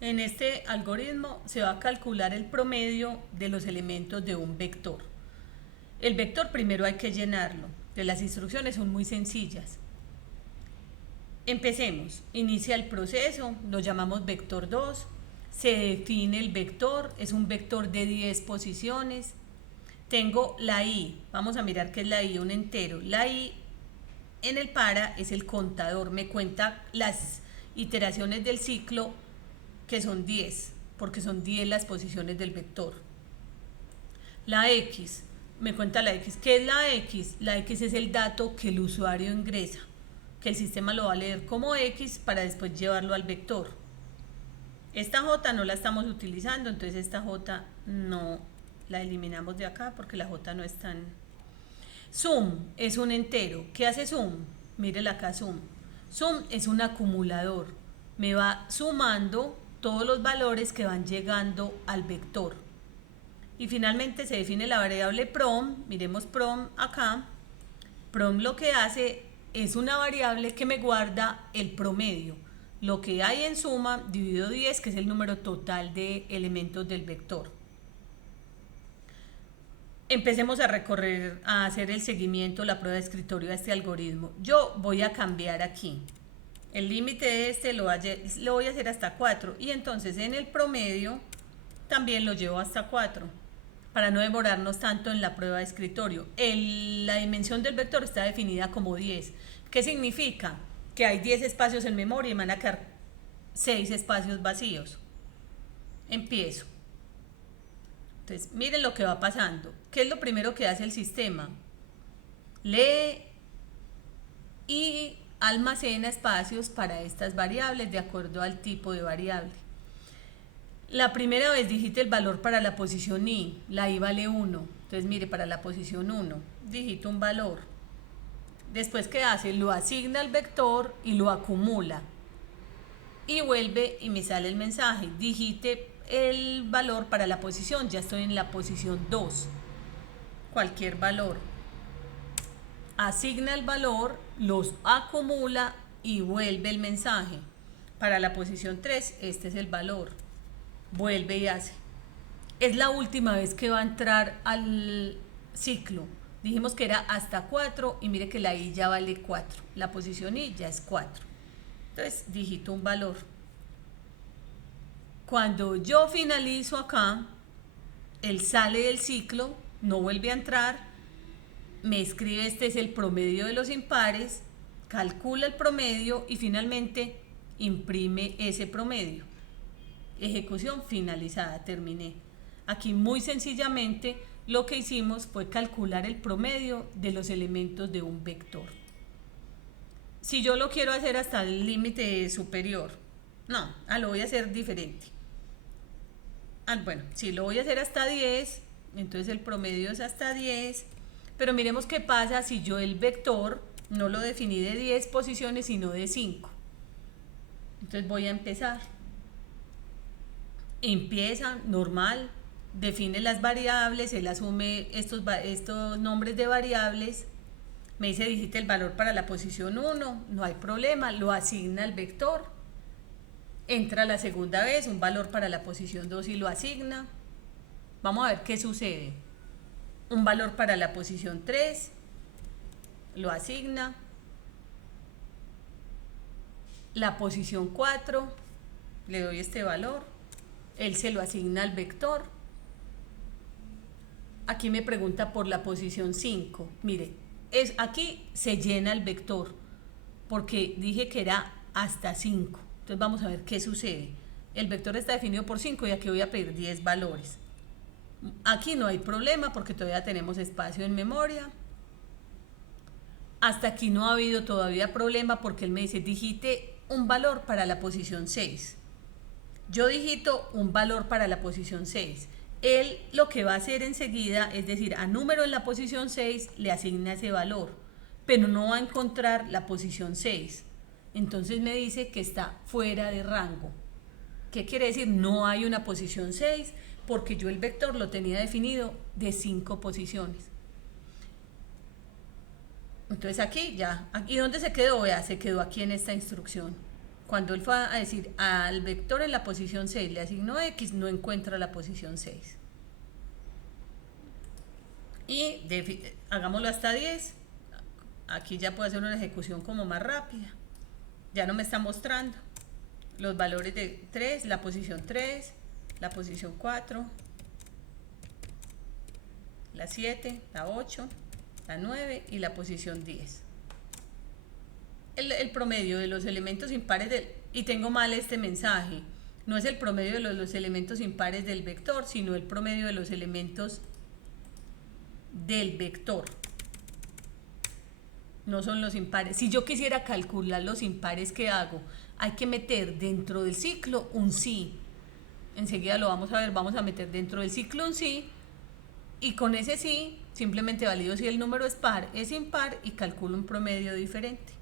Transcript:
En este algoritmo se va a calcular el promedio de los elementos de un vector. El vector primero hay que llenarlo. Entonces las instrucciones son muy sencillas. Empecemos. Inicia el proceso, lo llamamos vector 2. Se define el vector, es un vector de 10 posiciones. Tengo la i, vamos a mirar qué es la i, un entero. La i en el para es el contador, me cuenta las iteraciones del ciclo, que son 10, porque son 10 las posiciones del vector. La x, me cuenta la x. ¿Qué es la x? La x es el dato que el usuario ingresa, que el sistema lo va a leer como x para después llevarlo al vector. Esta j no la estamos utilizando, entonces esta j no la eliminamos de acá porque la j no es tan... Sum es un entero. ¿Qué hace sum? Mírela acá, sum. Sum es un acumulador. Me va sumando todos los valores que van llegando al vector. Y finalmente se define la variable prom. Miremos prom acá. Prom lo que hace es una variable que me guarda el promedio. Lo que hay en suma dividido 10, que es el número total de elementos del vector. Empecemos a recorrer, a hacer el seguimiento, la prueba de escritorio a este algoritmo. Yo voy a cambiar aquí. El límite de este lo voy a hacer hasta 4 y entonces en el promedio también lo llevo hasta 4 para no demorarnos tanto en la prueba de escritorio. La dimensión del vector está definida como 10. ¿Qué significa? Que hay 10 espacios en memoria y van a quedar 6 espacios vacíos. Empiezo. Entonces, miren lo que va pasando. ¿Qué es lo primero que hace el sistema? Lee y almacena espacios para estas variables de acuerdo al tipo de variable. La primera vez digite el valor para la posición i, la i vale 1. Entonces, mire, para la posición 1, digito un valor. Después, ¿qué hace? Lo asigna al vector y lo acumula. Y vuelve y me sale el mensaje. Digite el valor para la posición, ya estoy en la posición 2. Cualquier valor. Asigna el valor, los acumula y vuelve el mensaje. Para la posición 3, este es el valor. Vuelve y hace. Es la última vez que va a entrar al ciclo. Dijimos que era hasta 4 y mire que la i ya vale 4. La posición i ya es 4. Entonces digito un valor. Cuando yo finalizo acá, él sale del ciclo, no vuelve a entrar, me escribe este es el promedio de los impares, calcula el promedio y finalmente imprime ese promedio. Ejecución finalizada, terminé. Aquí muy sencillamente lo que hicimos fue calcular el promedio de los elementos de un vector. Si yo lo quiero hacer hasta el límite superior, no, lo voy a hacer diferente. Bueno, si lo voy a hacer hasta 10, entonces el promedio es hasta 10, pero miremos qué pasa si yo el vector no lo definí de 10 posiciones, sino de 5. Entonces voy a empezar. Empieza normal, define las variables, él asume estos nombres de variables, me dice digite el valor para la posición 1, no hay problema, lo asigna al vector, entra la segunda vez, un valor para la posición 2 y lo asigna. Vamos a ver qué sucede. Un valor para la posición 3, lo asigna. La posición 4, le doy este valor, él se lo asigna al vector. Aquí me pregunta por la posición 5. Mire, aquí se llena el vector, porque dije que era hasta 5. Entonces vamos a ver qué sucede. El vector está definido por 5 y aquí voy a pedir 10 valores. Aquí no hay problema porque todavía tenemos espacio en memoria. Hasta aquí no ha habido todavía problema porque él me dice digite un valor para la posición 6. Yo digito un valor para la posición 6. Él lo que va a hacer enseguida es decir, a número en la posición 6 le asigna ese valor, pero no va a encontrar la posición 6. Entonces me dice que está fuera de rango. ¿Qué quiere decir? No hay una posición 6 porque yo el vector lo tenía definido de 5 posiciones. Entonces aquí ya, ¿y dónde se quedó? Vea, se quedó aquí en esta instrucción. Cuando él fue a decir al vector en la posición 6 le asigno X, no encuentra la posición 6. Y hagámoslo hasta 10. Aquí ya puedo hacer una ejecución como más rápida. Ya no me está mostrando los valores de 3, la posición 3, la posición 4, la 7, la 8, la 9 y la posición 10. El promedio de los elementos impares y tengo mal este mensaje, no es el promedio de los elementos impares del vector, sino el promedio de los elementos del vector. No son los impares. Si yo quisiera calcular los impares, ¿qué hago? Hay que meter dentro del ciclo un sí. Enseguida lo vamos a ver, vamos a meter dentro del ciclo un sí, y con ese sí simplemente valido si el número es par, es impar y calculo un promedio diferente.